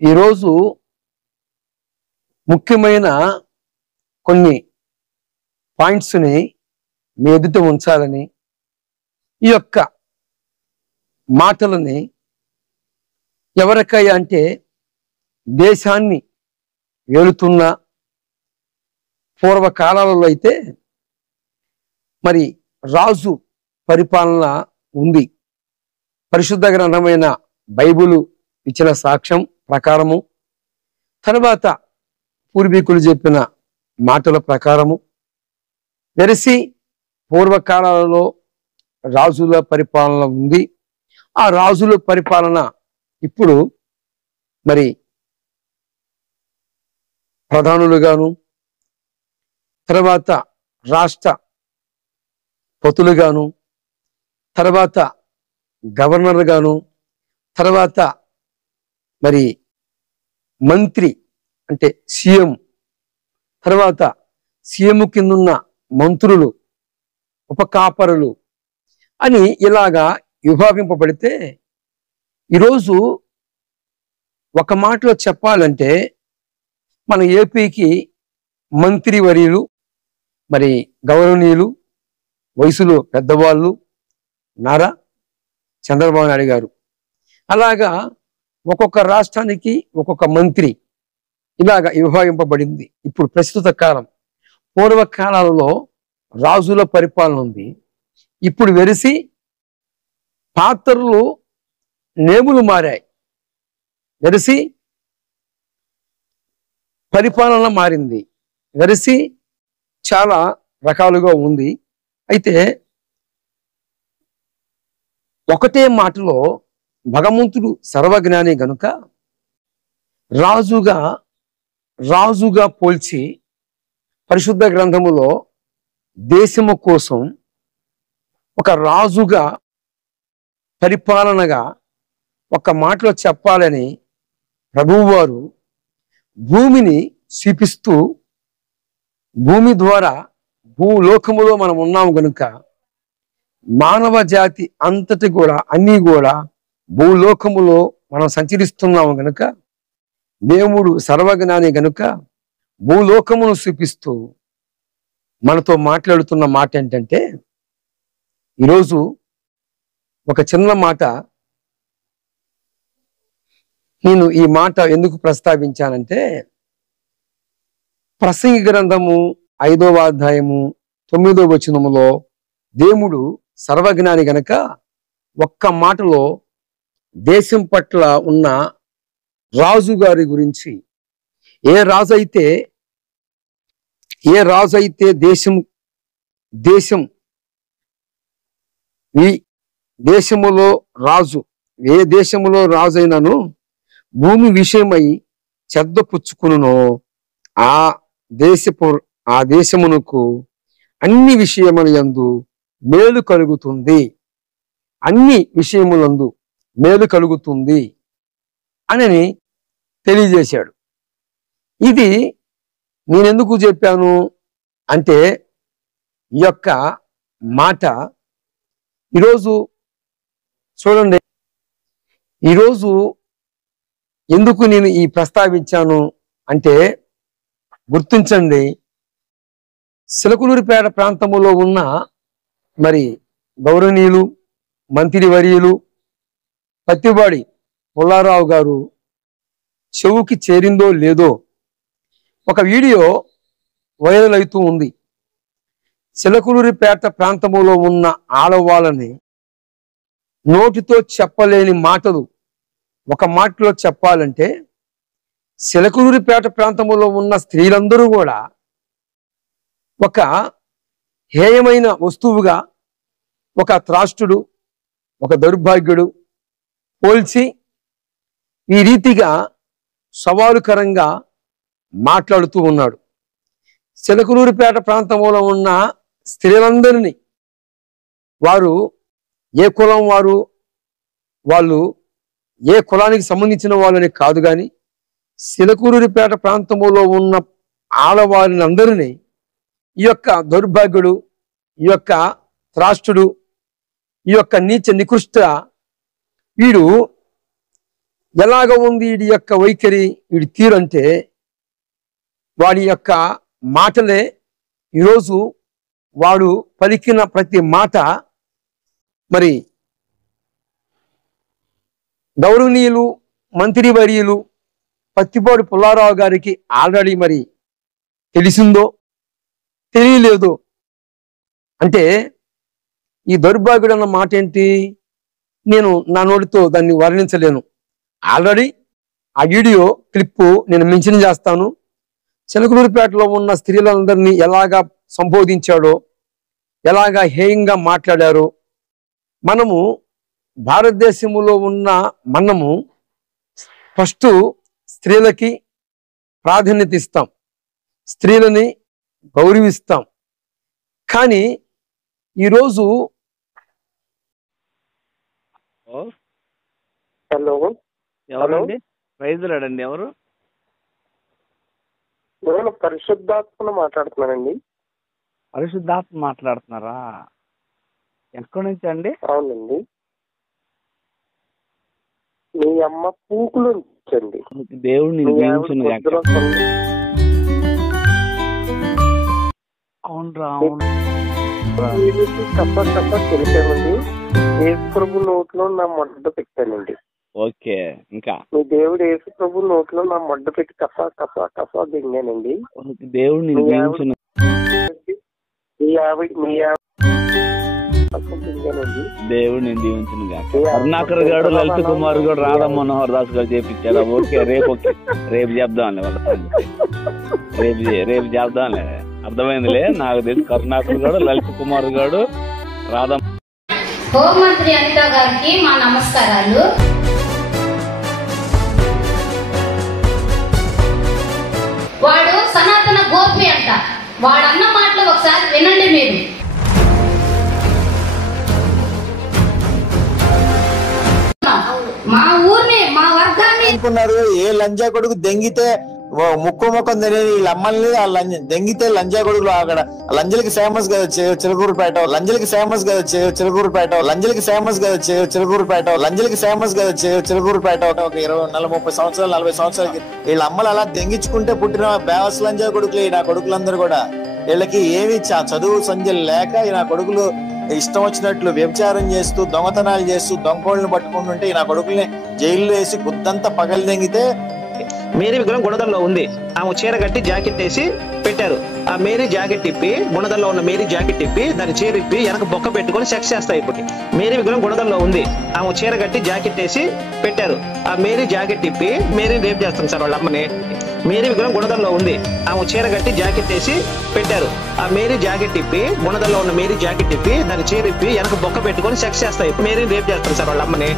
ఈరోజు ముఖ్యమైన కొన్ని పాయింట్స్ని మీ ఎదుట ఉంచాలని ఈ యొక్క మాటలని ఎవరికై అంటే దేశాన్ని ఏలుతున్న పూర్వకాలాలలో అయితే మరి రాజు పరిపాలన ఉంది. పరిశుద్ధ గ్రంథమైన బైబిలు ఇచ్చిన సాక్ష్యం ప్రకారము, తర్వాత పూర్వీకులు చెప్పిన మాటల ప్రకారము వెరసి పూర్వకాలాలలో రాజుల పరిపాలన ఉంది. ఆ రాజుల పరిపాలన ఇప్పుడు మరి ప్రధానులుగాను, తర్వాత రాష్ట్ర పతులుగాను, తర్వాత గవర్నర్ గాను, తర్వాత మరి మంత్రి అంటే సీఎం, తర్వాత సీఎం కిందున్న మంత్రులు, ఉపకాపరులు అని ఇలాగా విభాగింపబడితే ఈరోజు ఒక మాటలో చెప్పాలంటే మన ఏపీకి మంత్రివర్యులు, మరి గౌరవనీయులు, వయసులో పెద్దవాళ్ళు నారా చంద్రబాబు నాయుడు గారు, అలాగా ఒక్కొక్క రాష్ట్రానికి ఒక్కొక్క మంత్రి ఇలాగా విభాగింపబడింది. ఇప్పుడు ప్రస్తుత కాలం, పూర్వకాలాలలో రాజుల పరిపాలన ఉంది. ఇప్పుడు వెరిసి పాత్రలు నేములు మారాయి, వెరిసి పరిపాలన మారింది, వెరిసి చాలా రకాలుగా ఉంది. అయితే ఒకటే మాటలో భగవంతుడు సర్వజ్ఞాని గనుక రాజుగా పోల్చి పరిశుద్ధ గ్రంథములో దేశము కోసం ఒక రాజుగా పరిపాలనగా ఒక మాటలో చెప్పాలని ప్రభువువారు భూమిని చూపిస్తూ, భూమి ద్వారా భూలోకములో మనం ఉన్నాము గనుక మానవ జాతి అంతటి కూడా అన్నీ కూడా భూలోకములో మనం సంచరిస్తున్నాము గనుక దేవుడు సర్వజ్ఞాని గనుక భూలోకమును చూపిస్తూ మనతో మాట్లాడుతున్న మాట ఏంటంటే, ఈరోజు ఒక చిన్న మాట, నేను ఈ మాట ఎందుకు ప్రస్తావించానంటే ప్రసంగి గ్రంథము 5వ అధ్యాయము 9వ వచనములో దేవుడు సర్వజ్ఞాని గనక ఒక్క మాటలో దేశం పట్ల ఉన్న రాజు గారి గురించి, ఏ రాజు అయితే దేశం ఈ దేశములో రాజు, ఏ దేశములో రాజు అయినను భూమి విషయమై చెద్ద పుచ్చుకును ఆ దేశమునకు అన్ని విషయములందు మేలు కలుగుతుంది, అన్ని విషయములందు మేలు కలుగుతుంది అని తెలియజేశాడు. ఇది నేనెందుకు చెప్పాను అంటే, ఈ యొక్క మాట ఈరోజు చూడండి, ఈరోజు ఎందుకు నేను ఈ ప్రస్తావించాను అంటే, గుర్తించండి, సిలకులూరిపేట ప్రాంతములో ఉన్న మరి గౌరవనీయులు, మంత్రివర్యులు పత్తివాడి పుల్లారావు గారు చెవుకి చేరిందో లేదో ఒక వీడియో వైరల్ అవుతూ ఉంది. సిలకులూరిపేట ప్రాంతములో ఉన్న ఆడవాళ్ళని నోటితో చెప్పలేని మాటలు, ఒక మాటలో చెప్పాలంటే సిలకులూరిపేట ప్రాంతములో ఉన్న స్త్రీలందరూ కూడా ఒక హేయమైన వస్తువుగా, ఒక త్రాష్టుడు, ఒక దౌర్భాగ్యుడు పోల్చి ఈ రీతిగా సవాలుకరంగా మాట్లాడుతూ ఉన్నాడు. సిలకులూరిపేట ప్రాంతంలో ఉన్న స్త్రీలందరినీ, వారు ఏ కులం వాళ్ళు ఏ కులానికి సంబంధించిన వాళ్ళని కాదు, కానీ సిలకులూరిపేట ప్రాంతంలో ఉన్న ఆడవారిని అందరినీ ఈ యొక్క దౌర్భాగ్యుడు, ఈ యొక్క త్రాష్టుడు, ఈ యొక్క నీచ నికృష్ట వీడు ఎలాగ ఉంది వీడి యొక్క వైఖరి, వీడి తీరు అంటే వాడి యొక్క మాటలే ఈరోజు వాడు పలికిన ప్రతి మాట మరి గౌరవనీయులు మంత్రివర్యులు పత్తిపాడు పుల్లారావు గారికి ఆల్రెడీ మరి తెలిసిందో తెలియలేదో అంటే ఈ దౌర్భాగ్యుడు అన్న మాట ఏంటి, నేను నా నోటితో దాన్ని వర్ణించలేను. ఆల్రెడీ ఆ వీడియో క్లిప్పు నేను మెన్షన్ చేస్తాను. చిలకలూరిపేటలో ఉన్న స్త్రీలందరినీ ఎలాగా సంబోధించాడో, ఎలాగా హేయంగా మాట్లాడారో. మనము భారతదేశంలో ఉన్న మనము ఫస్ట్ స్త్రీలకి ప్రాధాన్యత ఇస్తాం, స్త్రీలని గౌరవిస్తాం. కానీ ఈరోజు హలో ఎవరండి? రైతులాడండి ఎవరు? నేను పరిశుద్ధాత్మను మాట్లాడుతున్నానండి. పరిశుద్ధాత్మ మాట్లాడుతున్నారా? ఎక్కడి నుంచి అండి? అవునండి, మీ అమ్మ పూకులు నుంచండి. దేవుడిని అవునరా? తప్ప తెలిసామండి. యేసు ప్రభు నోట్లో నా మొడ్డ పెట్టానండి. ఓకే, ఇంకా మీ దేవుడు యేసు ప్రభు నోట్లో నా మొడ్డ పెట్టి కఫా దిగానండి. దేవుడిని దేవుడిని దీవించిన కరుణాకర్ గారు, లలిత్ కుమార్ గారు, రాధా మనోహర్ దాస్ గారు చేపించారా? ఓకే, రేపు చెప్దాంలే రేపు చెప్దాంలే. అర్థమైందిలే, నాకు తెలిసి కరుణాకర్ గారు, లలిత్ కుమార్ గారు, రాధా. హోంమంత్రి అనిత గారికి మా నమస్కారాలు. వాడు సనాతన గోపి అంట. వాడన్న మాటలు ఒకసారి వినండి మీరు. మా ఊరిని, మా వర్గాన్ని అనుకున్నారు. ఏ లంజా కొడుకు దెంగితే ముక్కు ముఖం తెలియని వీళ్ళ అమ్మల్ని దెంగితే లంజా కొడుకులు అక్కడ లంజలకి ఫేమస్ కదా చిలకూరుపేట, లంజలకి ఫేమస్ కదా చిలకూరుపేట, లంజలకి ఫేమస్ కదా చిలకూరుపేట, లంజలకి ఫేమస్ కదా చిలకూరుపేట. ఒక 20-30 సంవత్సరాలు 40 సంవత్సరాలకి వీళ్ళ అమ్మలు అలా దెంగించుకుంటే పుట్టిన బేవస్ లంజా కొడుకులు నా కొడుకులందరూ కూడా. వీళ్ళకి ఏమి చదువు సంధ్యలు లేక నా కొడుకులు ఇష్టం వచ్చినట్లు వ్యభిచారం చేస్తూ, దొంగతనాలు చేస్తూ, దొంగకోళ్ళని పట్టుకుంటుంటే నా కొడుకుల్ని జైల్లో వేసి గుద్దంతా పగలు దెంగితే మేరీ విగ్రహం గుణదల్లో ఉంది. ఆమె చీర కట్టి జాకెట్ వేసి పెట్టారు. ఆ మేరీ జాకెట్ ఇప్పి, గుణదల్లో ఉన్న మేరీ జాకెట్ ఇప్పి దాని చీర ఇప్పి వెనక బొక్క పెట్టుకొని సెక్స్ చేస్తాయి. ఇప్పుడు మేరీ విగ్రహం గుణదల్లో ఉంది. ఆమె చీర కట్టి జాకెట్ వేసి పెట్టారు. ఆ మేరీ జాకెట్ ఇప్పి మేరీని రేప్ చేస్తాం సార్ వాళ్ళ అమ్మని. మేరీ విగ్రహం గుణదల్లో ఉంది. ఆమె చీర కట్టి జాకెట్ వేసి పెట్టారు. ఆ మేరీ జాకెట్ ఇప్పి, గుణదల్లో ఉన్న మేరీ జాకెట్ ఇప్పి దాని చీర ఇప్పి వెనక బొక్క పెట్టుకొని సెక్స్ చేస్తాయి. మేరీని రేప్ చేస్తాం సార్ వాళ్ళ అమ్మని.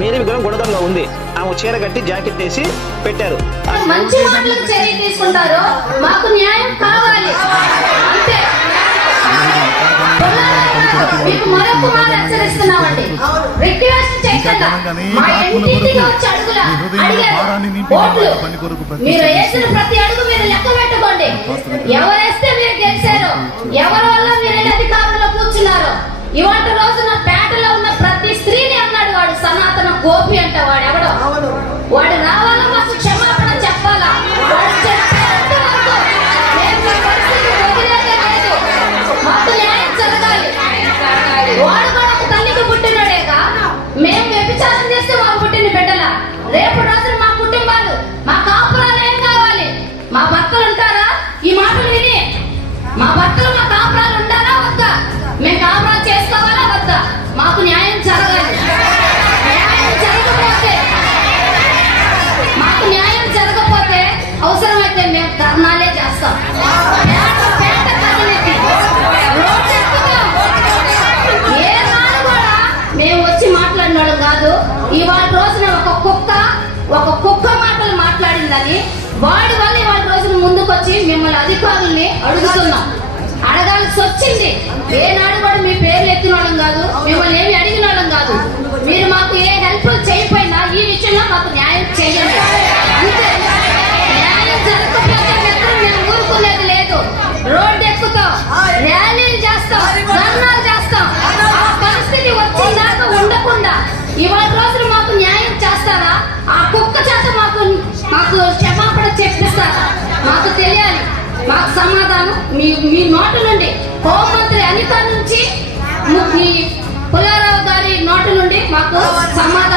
మేరీ విగ్రహం గుణదల్లో ఉంది. ఆమె చీర కట్టి జాకెట్ వేసి పెట్టారు. మంచి మాటలకు చర్య తీసుకుంటారో మాకు న్యాయం కావాలి అంతే. మీకు మరొక మాట హెచ్చరిస్తున్నామండి. రిక్వెస్ట్ చేయకుండా మా ఇంటికి వచ్చి అడుగులా అడిగారు ఓట్లు. మీరు వేసిన ప్రతి అడుగు మీరు లెక్క పెట్టుకోండి. ఎవరేస్తే మీరు గెలిచారో, ఎవరి వల్ల మీరు అధికారంలో కూర్చున్నారో. ఇవాళ రోజున పేటలో ఉన్న ప్రతి స్త్రీని అన్నాడు వాడు సనాతన గోపి అంట. వాడు ఎవడో వాడు రావాలా, మాకు క్షమాపణ చెప్పాలా. వాడు చెప్పేంత వరకు మాకు న్యాయం జరగాలి. వాడు కూడా ఒక తల్లికి పుట్టినడేగా. మేము వ్యభిచారం చేస్తే వాడు పుట్టిన బిడ్డలా. రేపు రోజున మా కుటుంబాలు, మా కాపురాలు ఏం కావాలి? మా భర్తలు ఉంటారా? ఈ మాటలు విని మా భర్తలు, మా కాపురాలు ఉంటారా వద్దా? మేము కాపురాలు చేసుకోవాలా వద్దా? మాకు న్యాయం జరగాలి. న్యాయం జరగకపోతే అవసరమైతే మేము ధర్నాలే చేస్తాం. ఏ నాడు కూడా మేము వచ్చి మాట్లాడినాడు కాదు. ఇవాళ రోజున ఒక కుక్క మాటలు మాట్లాడిందని వాడి వల్ల ఇవాళ రోజున ముందుకొచ్చి మిమ్మల్ని అధికారుల్ని అడుగుతున్నాం. అడగాల్సి వచ్చింది. ఏనాడు కూడా మీ పేర్లు ఎత్తినోళ్ళం కాదు, మిమ్మల్ని ఏమి అడిగినోళ్ళం కాదు. మీరు మాకు ఏ హెల్ప్ చేయకపోయినా ఈ విషయంలో మాకు న్యాయం చేయండి అంతే. న్యాయం జరగకపోతే మేము ఊరుకునేది లేదు. రోడ్డు ఎక్కుతాం, ర్యాలీలు చేస్తాం, ధర్నాలు చేస్తాం. పరిస్థితి వచ్చిందాక ఉండకుండా ఇవాళ రోజులు మాకు న్యాయం చేస్తారా? ఆ మాకు సమాధానం మీ నోటు నుండి, హోంమంత్రి అనిత నుంచి, మీ పుల్లారావు గారి నోటు నుండి మాకు సమాధానం